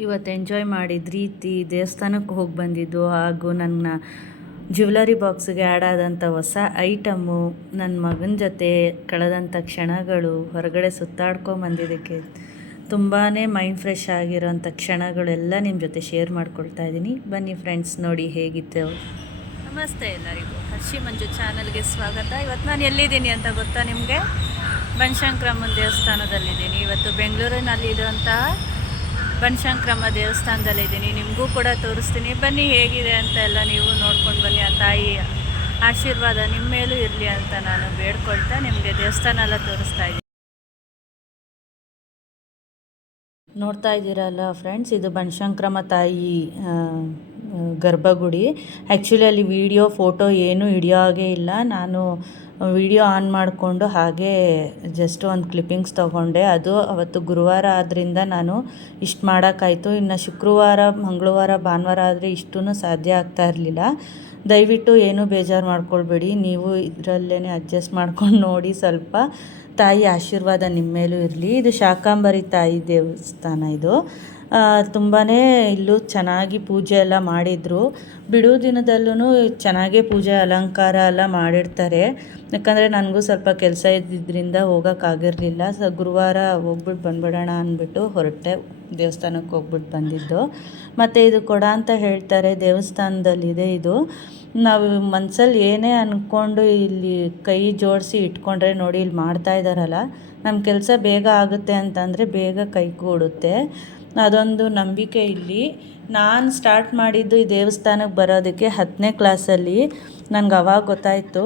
ಇವತ್ತು ಎಂಜಾಯ್ ಮಾಡಿದ ರೀತಿ, ದೇವಸ್ಥಾನಕ್ಕೆ ಹೋಗಿ ಬಂದಿದ್ದು ಹಾಗೂ ನನ್ನ ಜ್ಯುವೆಲರಿ ಬಾಕ್ಸ್ಗೆ ಆ್ಯಡ್ ಆದಂಥ ಹೊಸ ಐಟಮು, ನನ್ನ ಮಗನ ಜೊತೆ ಕಳೆದಂಥ ಕ್ಷಣಗಳು, ಹೊರಗಡೆ ಸುತ್ತಾಡ್ಕೊಂಬಂದಿದ್ದಕ್ಕೆ ತುಂಬಾ ಮೈಂಡ್ ಫ್ರೆಶ್ ಆಗಿರೋಂಥ ಕ್ಷಣಗಳೆಲ್ಲ ನಿಮ್ಮ ಜೊತೆ ಶೇರ್ ಮಾಡ್ಕೊಳ್ತಾ ಇದ್ದೀನಿ. ಬನ್ನಿ ಫ್ರೆಂಡ್ಸ್, ನೋಡಿ ಹೇಗಿತ್ತು. ನಮಸ್ತೆ ಎಲ್ಲರಿಗೂ, ಹರ್ಷಿ ಮಂಜು ಚಾನಲ್ಗೆ ಸ್ವಾಗತ. ಇವತ್ತು ನಾನು ಎಲ್ಲಿದ್ದೀನಿ ಅಂತ ಗೊತ್ತಾ ನಿಮಗೆ? ಬನಶಂಕರಮ್ಮನ ದೇವಸ್ಥಾನದಲ್ಲಿದ್ದೀನಿ. ಇವತ್ತು ಬೆಂಗಳೂರಿನಲ್ಲಿರುವಂತಹ ಬನಶಂಕರಮ್ಮ ದೇವಸ್ಥಾನದಲ್ಲಿದ್ದೀನಿ. ನಿಮಗೂ ಕೂಡ ತೋರಿಸ್ತೀನಿ, ಬನ್ನಿ ಹೇಗಿದೆ ಅಂತ ಎಲ್ಲ ನೀವು ನೋಡ್ಕೊಂಡು ಬನ್ನಿ. ಆ ತಾಯಿ ಆಶೀರ್ವಾದ ನಿಮ್ಮ ಮೇಲೂ ಇರಲಿ ಅಂತ ನಾನು ಬೇಡ್ಕೊಳ್ತಾ ನಿಮಗೆ ದೇವಸ್ಥಾನ ಎಲ್ಲ ತೋರಿಸ್ತಾ ಇದ್ದೀನಿ. ನೋಡ್ತಾ ಇದ್ದೀರಲ್ಲ ಫ್ರೆಂಡ್ಸ್, ಇದು ಬನಶಂಕರಮ್ಮ ತಾಯಿ ಗರ್ಭಗುಡಿ. ಆ್ಯಕ್ಚುಲಿ ಅಲ್ಲಿ ವಿಡಿಯೋ ಫೋಟೋ ಏನೂ ಹಿಡಿಯೋ ಹಾಗೆ ಇಲ್ಲ. ನಾನು ವಿಡಿಯೋ ಆನ್ ಮಾಡಿಕೊಂಡು ಹಾಗೆ ಜಸ್ಟ್ ಒಂದು ಕ್ಲಿಪ್ಪಿಂಗ್ಸ್ ತೊಗೊಂಡೆ. ಅದು ಅವತ್ತು ಗುರುವಾರ ಆದ್ದರಿಂದ ನಾನು ಇಷ್ಟು ಮಾಡೋಕ್ಕಾಯಿತು. ಇನ್ನು ಶುಕ್ರವಾರ, ಮಂಗಳವಾರ, ಭಾನುವಾರ ಆದರೆ ಇಷ್ಟೂ ಸಾಧ್ಯ ಆಗ್ತಾ ಇರಲಿಲ್ಲ. ದಯವಿಟ್ಟು ಏನೂ ಬೇಜಾರು ಮಾಡ್ಕೊಳ್ಬೇಡಿ, ನೀವು ಇದರಲ್ಲೇ ಅಡ್ಜಸ್ಟ್ ಮಾಡ್ಕೊಂಡು ನೋಡಿ. ಸ್ವಲ್ಪ ತಾಯಿ ಆಶೀರ್ವಾದ ನಿಮ್ಮ ಮೇಲೂ ಇರಲಿ. ಇದು ಶಾಕಾಂಬರಿ ತಾಯಿ ದೇವಸ್ಥಾನ. ಇದು ತುಂಬಾ ಇಲ್ಲೂ ಚೆನ್ನಾಗಿ ಪೂಜೆ ಎಲ್ಲ ಮಾಡಿದರು. ಬಿಡು ದಿನದಲ್ಲೂ ಚೆನ್ನಾಗೇ ಪೂಜೆ ಅಲಂಕಾರ ಎಲ್ಲ ಮಾಡಿರ್ತಾರೆ. ಯಾಕಂದರೆ ನನಗೂ ಸ್ವಲ್ಪ ಕೆಲಸ ಇದ್ದಿದ್ದರಿಂದ ಹೋಗೋಕ್ಕಾಗಿರಲಿಲ್ಲ. ಗುರುವಾರ ಹೋಗ್ಬಿಟ್ಟು ಬಂದ್ಬಿಡೋಣ ಅಂದ್ಬಿಟ್ಟು ಹೊರಟೆ, ದೇವಸ್ಥಾನಕ್ಕೆ ಹೋಗ್ಬಿಟ್ಟು ಬಂದಿದ್ದು. ಮತ್ತು ಇದು ಕೊಡ ಅಂತ ಹೇಳ್ತಾರೆ, ದೇವಸ್ಥಾನದಲ್ಲಿದೆ ಇದು. ನಾವು ಮನಸ್ಸಲ್ಲಿ ಏನೇ ಅಂದ್ಕೊಂಡು ಇಲ್ಲಿ ಕೈ ಜೋಡಿಸಿ ಇಟ್ಕೊಂಡ್ರೆ ನೋಡಿ, ಇಲ್ಲಿ ಮಾಡ್ತಾ ಇದ್ದಾರಲ್ಲ, ನಮ್ಮ ಕೆಲಸ ಬೇಗ ಆಗುತ್ತೆ ಅಂತಂದರೆ ಬೇಗ ಕೈ ಕೂಡುತ್ತೆ. ಅದೊಂದು ನಂಬಿಕೆ ಇಲ್ಲಿ. ನಾನು ಸ್ಟಾರ್ಟ್ ಮಾಡಿದ್ದು ಈ ದೇವಸ್ಥಾನಕ್ಕೆ ಬರೋದಕ್ಕೆ 10ನೇ ಕ್ಲಾಸಲ್ಲಿ. ನನಗೆ ಅವಾಗ ಗೊತ್ತಾಯಿತು.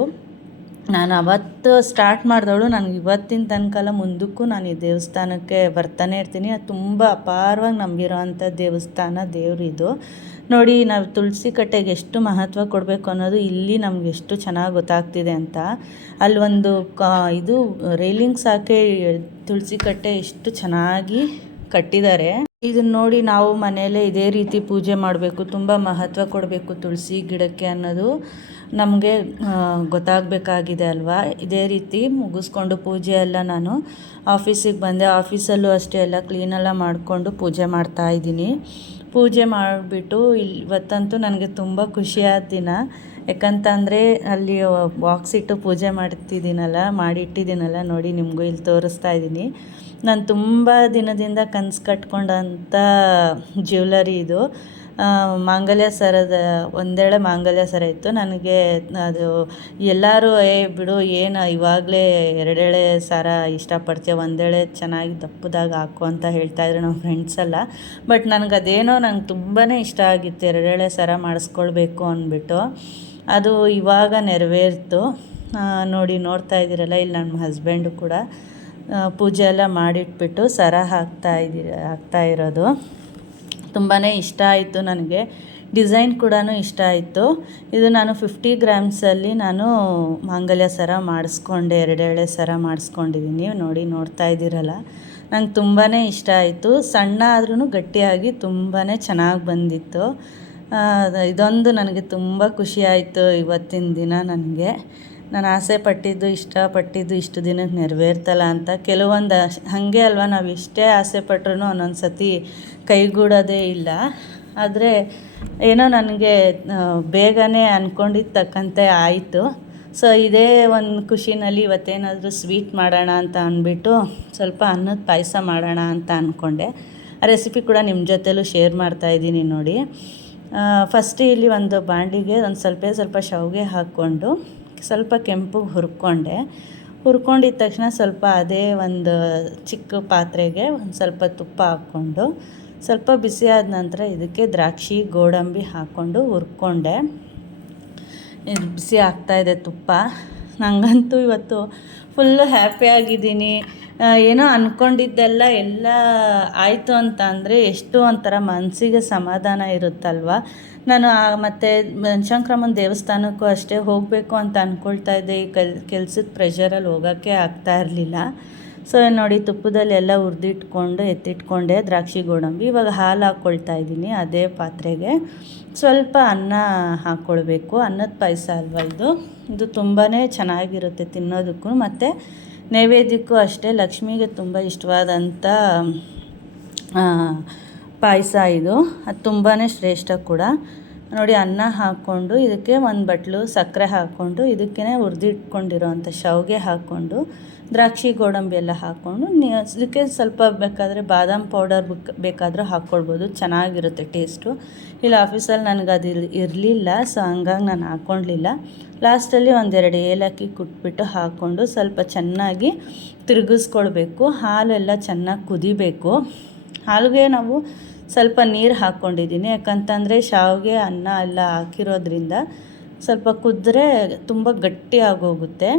ನಾನು ಅವತ್ತು ಸ್ಟಾರ್ಟ್ ಮಾಡಿದವಳು, ನನಗೆ ಇವತ್ತಿನ ತನಕ ಮುಂದಕ್ಕೂ ನಾನು ಈ ದೇವಸ್ಥಾನಕ್ಕೆ ಬರ್ತಾನೆ ಇರ್ತೀನಿ. ಅದು ತುಂಬ ಅಪಾರವಾಗಿ ನಂಬಿರೋ ಅಂಥ ದೇವಸ್ಥಾನ, ದೇವರಿದು. ನೋಡಿ, ನಾವು ತುಳಸಿ ಕಟ್ಟೆಗೆ ಎಷ್ಟು ಮಹತ್ವ ಕೊಡಬೇಕು ಅನ್ನೋದು ಇಲ್ಲಿ ನಮ್ಗೆ ಎಷ್ಟು ಚೆನ್ನಾಗಿ ಗೊತ್ತಾಗ್ತಿದೆ ಅಂತ. ಅಲ್ಲಿ ಒಂದು ಇದು ರೈಲಿಂಗ್ಸ್ ಹಾಕಿ ತುಳಸಿ ಕಟ್ಟೆ ಎಷ್ಟು ಚೆನ್ನಾಗಿ ಕಟ್ಟಿದ್ದಾರೆ. ಇದನ್ನ ನೋಡಿ ನಾವು ಮನೆಯಲ್ಲೇ ಇದೇ ರೀತಿ ಪೂಜೆ ಮಾಡಬೇಕು, ತುಂಬ ಮಹತ್ವ ಕೊಡಬೇಕು ತುಳಸಿ ಗಿಡಕ್ಕೆ ಅನ್ನೋದು ನಮಗೆ ಗೊತ್ತಾಗಬೇಕಾಗಿದೆ ಅಲ್ವಾ. ಇದೇ ರೀತಿ ಮುಗಿಸ್ಕೊಂಡು ಪೂಜೆ ಎಲ್ಲ ನಾನು ಆಫೀಸಿಗೆ ಬಂದೆ. ಆಫೀಸಲ್ಲೂ ಅಷ್ಟೇ ಎಲ್ಲ ಕ್ಲೀನೆಲ್ಲ ಮಾಡಿಕೊಂಡು ಪೂಜೆ ಮಾಡ್ತಾಯಿದ್ದೀನಿ. ಪೂಜೆ ಮಾಡಿಬಿಟ್ಟು ಇವತ್ತಂತೂ ನನಗೆ ತುಂಬ ಖುಷಿಯಾದ ದಿನ. ಯಾಕಂತಂದರೆ ಅಲ್ಲಿ ಬಾಕ್ಸ್ ಇಟ್ಟು ಪೂಜೆ ಮಾಡಿಟ್ಟಿದ್ದೀನಲ್ಲ ನೋಡಿ, ನಿಮಗೂ ಇಲ್ಲಿ ತೋರಿಸ್ತಾ ಇದ್ದೀನಿ. ನಾನು ತುಂಬ ದಿನದಿಂದ ಕನಸು ಕಟ್ಕೊಂಡಂಥ ಜ್ಯುವೆಲರಿ ಇದು. ಮಾಂಗಲ್ಯ ಸರದ ಒಂದೇಳೆ ಮಾಂಗಲ್ಯ ಸರ ಇತ್ತು ನನಗೆ. ಅದು ಎಲ್ಲರೂ ಬಿಡು ಏನು ಇವಾಗಲೇ ಎರಡೆಳೆ ಸರ ಇಷ್ಟಪಡ್ತೀಯ, ಒಂದೇಳೆ ಚೆನ್ನಾಗಿ ದಪ್ಪದಾಗ ಹಾಕು ಅಂತ ಹೇಳ್ತಾಯಿದ್ರು ನಮ್ಮ ಫ್ರೆಂಡ್ಸ್ ಎಲ್ಲ. ಬಟ್ ನನಗದೇನೋ ನಂಗೆ ತುಂಬಾ ಇಷ್ಟ ಆಗಿತ್ತು, ಎರಡೆಳೆ ಸರ ಮಾಡಿಸ್ಕೊಳ್ಬೇಕು ಅಂದ್ಬಿಟ್ಟು. ಅದು ಇವಾಗ ನೆರವೇರಿತು. ನೋಡ್ತಾ ಇದ್ದೀರಲ್ಲ, ಇಲ್ಲಿ ನಮ್ಮ ಹಸ್ಬೆಂಡು ಕೂಡ ಪೂಜೆ ಎಲ್ಲ ಮಾಡಿಟ್ಬಿಟ್ಟು ಸರ ಹಾಕ್ತಾ ಇರೋದು. ತುಂಬಾ ಇಷ್ಟ ಆಯಿತು ನನಗೆ. ಡಿಸೈನ್ ಕೂಡ ಇಷ್ಟ ಆಯಿತು. ಇದು ನಾನು 50 ಗ್ರಾಮ್ಸಲ್ಲಿ ನಾನು ಮಾಂಗಲ್ಯ ಸರ ಮಾಡಿಸ್ಕೊಂಡೆ, ಎರಡೆಳೆ ಸರ ಮಾಡಿಸ್ಕೊಂಡಿದ್ದೀನಿ. ನೋಡ್ತಾ ಇದ್ದೀರಲ್ಲ, ನಂಗೆ ತುಂಬಾ ಇಷ್ಟ ಆಯಿತು. ಸಣ್ಣ ಆದ್ರೂ ಗಟ್ಟಿಯಾಗಿ ತುಂಬಾ ಚೆನ್ನಾಗಿ ಬಂದಿತ್ತು. ಇದೊಂದು ನನಗೆ ತುಂಬ ಖುಷಿ ಆಯಿತು ಇವತ್ತಿನ ದಿನ. ನನಗೆ ನಾನು ಆಸೆ ಪಟ್ಟಿದ್ದು, ಇಷ್ಟಪಟ್ಟಿದ್ದು ಇಷ್ಟು ದಿನಕ್ಕೆ ನೆರವೇರ್ತಲ್ಲ ಅಂತ. ಕೆಲವೊಂದು ಹಾಗೆ ಅಲ್ವಾ, ನಾವು ಎಷ್ಟೇ ಆಸೆ ಪಟ್ರೂ ಒಂದೊಂದು ಸತಿ ಕೈಗೂಡೋದೇ ಇಲ್ಲ. ಆದರೆ ಏನೋ ನನಗೆ ಬೇಗನೆ ಅಂದ್ಕೊಂಡಿದ್ದು ತಕ್ಕಂತೆ ಆಯಿತು. ಸೊ ಇದೇ ಒಂದು ಖುಷಿನಲ್ಲಿ ಇವತ್ತೇನಾದರೂ ಸ್ವೀಟ್ ಮಾಡೋಣ ಅಂತ ಅಂದ್ಬಿಟ್ಟು ಸ್ವಲ್ಪ ಅನ್ನದ ಪಾಯಸ ಮಾಡೋಣ ಅಂತ ಅಂದ್ಕೊಂಡೆ. ಆ ರೆಸಿಪಿ ಕೂಡ ನಿಮ್ಮ ಜೊತೆಲೂ ಶೇರ್ ಮಾಡ್ತಾಯಿದ್ದೀನಿ ನೋಡಿ. ಫಸ್ಟ್ ಇಲ್ಲಿ ಒಂದು ಬಾಣಲಿಗೆ ಒಂದು ಸ್ವಲ್ಪ ಶಾವಿಗೆ ಹಾಕ್ಕೊಂಡು ಸ್ವಲ್ಪ ಕೆಂಪಗೆ ಹುರ್ಕೊಂಡಿದ್ದ ತಕ್ಷಣ ಸ್ವಲ್ಪ ಅದೇ ಒಂದು ಚಿಕ್ಕ ಪಾತ್ರೆಗೆ ಒಂದು ಸ್ವಲ್ಪ ತುಪ್ಪ ಹಾಕ್ಕೊಂಡು ಸ್ವಲ್ಪ ಬಿಸಿ ಆದ ನಂತರ ಇದಕ್ಕೆ ದ್ರಾಕ್ಷಿ, ಗೋಡಂಬಿ ಹಾಕ್ಕೊಂಡು ಹುರ್ಕೊಂಡೆ. ಇದು ಬಿಸಿ ಆಗ್ತಾಯಿದೆ ತುಪ್ಪ. ನನಗಂತೂ ಇವತ್ತು ಫುಲ್ಲು ಹ್ಯಾಪಿಯಾಗಿದ್ದೀನಿ. ಏನೋ ಅಂದ್ಕೊಂಡಿದ್ದೆಲ್ಲ ಎಲ್ಲ ಆಯಿತು ಅಂತ ಅಂದರೆ ಎಷ್ಟು ಒಂಥರ ಮನಸ್ಸಿಗೆ ಸಮಾಧಾನ ಇರುತ್ತಲ್ವ. ನಾನು ಮತ್ತು ಬನಶಂಕರಮ್ಮನ ದೇವಸ್ಥಾನಕ್ಕೂ ಅಷ್ಟೇ ಹೋಗಬೇಕು ಅಂತ ಅಂದ್ಕೊಳ್ತಾ ಇದ್ದೆ. ಈ ಕೆಲಸದ ಪ್ರೆಷರಲ್ಲಿ ಹೋಗೋಕ್ಕೆ ಆಗ್ತಾ ಇರಲಿಲ್ಲ. ಸೊ ನೋಡಿ, ತುಪ್ಪದಲ್ಲಿ ಎಲ್ಲ ಹುರಿದಿಟ್ಕೊಂಡು ಎತ್ತಿಟ್ಕೊಂಡೆ ದ್ರಾಕ್ಷಿ, ಗೋಡಂಬಿ. ಇವಾಗ ಹಾಲು ಹಾಕ್ಕೊಳ್ತಾ ಇದ್ದೀನಿ. ಅದೇ ಪಾತ್ರೆಗೆ ಸ್ವಲ್ಪ ಅನ್ನ ಹಾಕ್ಕೊಳ್ಬೇಕು. ಅನ್ನದ ಪಾಯಸ ಅಲ್ವಾ ಇದು ತುಂಬಾ ಚೆನ್ನಾಗಿರುತ್ತೆ ತಿನ್ನೋದಕ್ಕೂ, ಮತ್ತು ನೈವೇದ್ಯಕ್ಕೂ ಅಷ್ಟೇ. ಲಕ್ಷ್ಮಿಗೆ ತುಂಬ ಇಷ್ಟವಾದಂಥ ಪಾಯಸ ಇದು, ಅದು ತುಂಬಾ ಶ್ರೇಷ್ಠ ಕೂಡ. ನೋಡಿ, ಅನ್ನ ಹಾಕ್ಕೊಂಡು ಇದಕ್ಕೆ ಒಂದು ಬಟ್ಲು ಸಕ್ಕರೆ ಹಾಕ್ಕೊಂಡು ಇದಕ್ಕೆ ಹುರಿದಿಟ್ಕೊಂಡಿರೋವಂಥ ಶಾವಿಗೆ ಹಾಕ್ಕೊಂಡು ದ್ರಾಕ್ಷಿ ಗೋಡಂಬಿ ಎಲ್ಲ ಹಾಕ್ಕೊಂಡು ಇದಕ್ಕೆ ಸ್ವಲ್ಪ ಬೇಕಾದರೆ ಬಾದಾಮ್ ಪೌಡರ್ ಬೇಕಾದರೂ ಹಾಕ್ಕೊಳ್ಬೋದು, ಚೆನ್ನಾಗಿರುತ್ತೆ ಟೇಸ್ಟು. ಇಲ್ಲಿ ಆಫೀಸಲ್ಲಿ ನನಗೆ ಅದು ಇರಲಿಲ್ಲ, ಸೊ ಹಂಗಾಗಿ ನಾನು ಹಾಕ್ಕೊಳ್ಲಿಲ್ಲ. ಲಾಸ್ಟಲ್ಲಿ ಒಂದೆರಡು ಏಲಕ್ಕಿ ಕುಟ್ಬಿಟ್ಟು ಹಾಕ್ಕೊಂಡು ಸ್ವಲ್ಪ ಚೆನ್ನಾಗಿ ತಿರುಗಿಸ್ಕೊಳ್ಬೇಕು. ಹಾಲೆಲ್ಲ ಚೆನ್ನಾಗಿ ಕುದಿಬೇಕು. ಹಾಲಿಗೆ ನಾವು ಸ್ವಲ್ಪ ನೀರು ಹಾಕ್ಕೊಂಡಿದ್ದೀನಿ, ಯಾಕಂತಂದರೆ ಶಾವಿಗೆ ಅನ್ನ ಎಲ್ಲ ಹಾಕಿರೋದ್ರಿಂದ ಸ್ವಲ್ಪ ಕುದ್ರೆ ತುಂಬ ಗಟ್ಟಿ ಆಗೋಗುತ್ತೆ.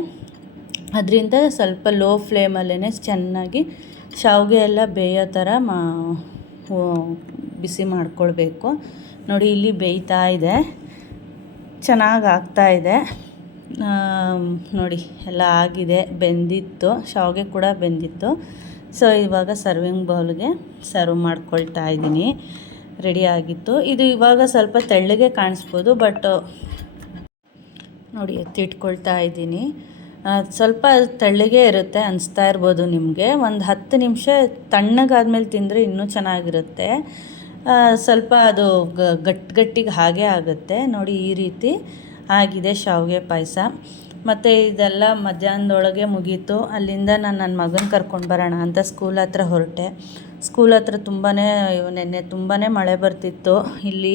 ಅದರಿಂದ ಸ್ವಲ್ಪ ಲೋ ಫ್ಲೇಮಲ್ಲೇ ಚೆನ್ನಾಗಿ ಶಾವಿಗೆ ಎಲ್ಲ ಬೇಯೋ ಥರ ಬಿಸಿ ಮಾಡ್ಕೊಳ್ಬೇಕು. ನೋಡಿ, ಇಲ್ಲಿ ಬೇಯ್ತಾ ಇದೆ, ಚೆನ್ನಾಗಿ ಆಗ್ತಾಯಿದೆ. ನೋಡಿ, ಎಲ್ಲ ಆಗಿದೆ, ಬೆಂದಿತ್ತು, ಶಾವಿಗೆ ಕೂಡ ಬೆಂದಿತ್ತು. ಸೊ ಇವಾಗ ಸರ್ವಿಂಗ್ ಬೌಲ್ಗೆ ಸರ್ವ್ ಮಾಡ್ಕೊಳ್ತಾ ಇದ್ದೀನಿ. ರೆಡಿ ಆಗಿತ್ತು ಇದು. ಇವಾಗ ಸ್ವಲ್ಪ ತೆಳ್ಳಗೆ ಕಾಣಿಸ್ಬೋದು, ಬಟ್ ನೋಡಿ ಎತ್ತಿಟ್ಕೊಳ್ತಾ ಇದ್ದೀನಿ. ಸ್ವಲ್ಪ ತೆಳ್ಳಗೆ ಇರುತ್ತೆ ಅನಿಸ್ತಾ ಇರ್ಬೋದು ನಿಮಗೆ. ಒಂದು 10 ನಿಮಿಷ ತಣ್ಣಗಾದ್ಮೇಲೆ ತಿಂದರೆ ಇನ್ನೂ ಚೆನ್ನಾಗಿರುತ್ತೆ. ಸ್ವಲ್ಪ ಅದು ಗಟ್ಟಿಗೆ ಹಾಗೆ ಆಗುತ್ತೆ. ನೋಡಿ, ಈ ರೀತಿ ಆಗಿದೆ ಶಾವಿಗೆ ಪಾಯಸ. ಮತ್ತು ಇದೆಲ್ಲ ಮಧ್ಯಾಹ್ನದೊಳಗೆ ಮುಗೀತು. ಅಲ್ಲಿಂದ ನಾನು ನನ್ನ ಮಗನ ಕರ್ಕೊಂಡು ಬರೋಣ ಅಂತ ಸ್ಕೂಲ್ ಹತ್ರ ಹೊರಟೆ. ಸ್ಕೂಲ್ ಹತ್ರ ನೆನ್ನೆ ತುಂಬಾ ಮಳೆ ಬರ್ತಿತ್ತು. ಇಲ್ಲಿ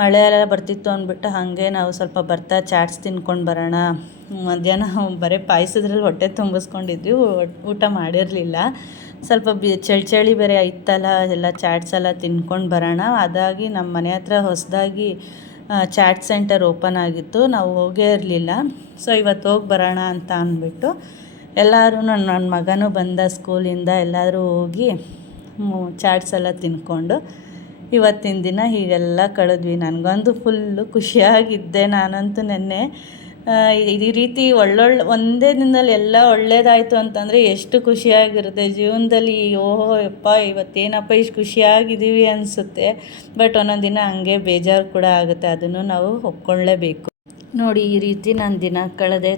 ಮಳೆ ಎಲ್ಲ ಬರ್ತಿತ್ತು ಅಂದ್ಬಿಟ್ಟು ಹಾಗೆ ನಾವು ಸ್ವಲ್ಪ ಬರ್ತಾ ಚಾಟ್ಸ್ ತಿನ್ಕೊಂಡು ಬರೋಣ. ಮಧ್ಯಾಹ್ನ ಬರೀ ಪಾಯಸದ್ರಲ್ಲಿ ಹೊಟ್ಟೆ ತುಂಬಿಸ್ಕೊಂಡಿದ್ವಿ, ಊಟ ಮಾಡಿರಲಿಲ್ಲ. ಸ್ವಲ್ಪ ಚಳಿ ಬೇರೆ ಇತ್ತಲ್ಲ, ಎಲ್ಲ ಚಾಟ್ಸ್ ಎಲ್ಲ ತಿನ್ಕೊಂಡು ಬರೋಣ. ಅದಾಗಿ ನಮ್ಮ ಮನೆ ಹತ್ರ ಹೊಸದಾಗಿ ಚಾಟ್ ಸೆಂಟರ್ ಓಪನ್ ಆಗಿತ್ತು, ನಾವು ಹೋಗೇ ಇರಲಿಲ್ಲ. ಸೊ ಇವತ್ತು ಹೋಗಿ ಬರೋಣ ಅಂತ ಅಂದ್ಬಿಟ್ಟು ಎಲ್ಲರೂ, ನನ್ನ ಮಗನೂ ಬಂದ ಸ್ಕೂಲಿಂದ, ಎಲ್ಲರೂ ಹೋಗಿ ಚಾಟ್ಸ್ ಎಲ್ಲ ತಿನ್ಕೊಂಡು ಇವತ್ತಿನ ದಿನ ಹೀಗೆಲ್ಲ ಕಳೆದ್ವಿ. ನನಗಂತೂ ಫುಲ್ಲು ಖುಷಿಯಾಗಿದ್ದೆ. ನಾನಂತೂ ನೆನ್ನೆ ಈ ರೀತಿ ಒಂದೇ ದಿನದಲ್ಲಿ ಎಲ್ಲ ಒಳ್ಳೇದಾಯಿತು ಅಂತಂದರೆ ಎಷ್ಟು ಖುಷಿಯಾಗಿರುತ್ತೆ ಜೀವನದಲ್ಲಿ. ಓಹೋ ಯಪ್ಪ, ಇವತ್ತೇನಪ್ಪ ಇಷ್ಟು ಖುಷಿಯಾಗಿದ್ದೀವಿ ಅನಿಸುತ್ತೆ. ಬಟ್ ಒಂದೊಂದು ದಿನ ಹಂಗೆ ಬೇಜಾರು ಕೂಡ ಆಗುತ್ತೆ, ಅದನ್ನು ನಾವು ಒಪ್ಕೊಳ್ಳೇಬೇಕು. ನೋಡಿ, ಈ ರೀತಿ ನಾನು ದಿನ ಕಳೆದೆ.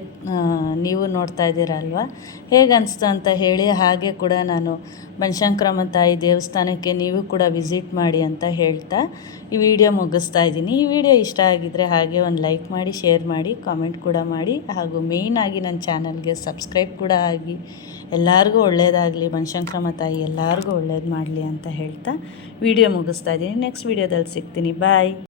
ನೀವು ನೋಡ್ತಾ ಇದ್ದೀರಲ್ವ, ಹೇಗೆ ಅನಿಸ್ತು ಅಂತ ಹೇಳಿ. ಹಾಗೆ ಕೂಡ ನಾನು ಬನಶಂಕರಮ್ಮ ತಾಯಿ ದೇವಸ್ಥಾನಕ್ಕೆ ನೀವು ಕೂಡ ವಿಸಿಟ್ ಮಾಡಿ ಅಂತ ಹೇಳ್ತಾ ಈ ವಿಡಿಯೋ ಮುಗಿಸ್ತಾ ಇದ್ದೀನಿ. ಈ ವಿಡಿಯೋ ಇಷ್ಟ ಆಗಿದ್ದರೆ ಹಾಗೆ ಒಂದು ಲೈಕ್ ಮಾಡಿ, ಶೇರ್ ಮಾಡಿ, ಕಾಮೆಂಟ್ ಕೂಡ ಮಾಡಿ, ಹಾಗೂ ಮೇಯ್ನಾಗಿ ನನ್ನ ಚಾನಲ್ಗೆ ಸಬ್ಸ್ಕ್ರೈಬ್ ಕೂಡ ಆಗಿ. ಎಲ್ಲರಿಗೂ ಒಳ್ಳೆಯದಾಗಲಿ, ಬನಶಂಕರಮ್ಮ ತಾಯಿ ಎಲ್ಲರಿಗೂ ಒಳ್ಳೇದು ಮಾಡಲಿ ಅಂತ ಹೇಳ್ತಾ ವಿಡಿಯೋ ಮುಗಿಸ್ತಾ ಇದ್ದೀನಿ. ನೆಕ್ಸ್ಟ್ ವಿಡಿಯೋದಲ್ಲಿ ಸಿಗ್ತೀನಿ. ಬಾಯ್.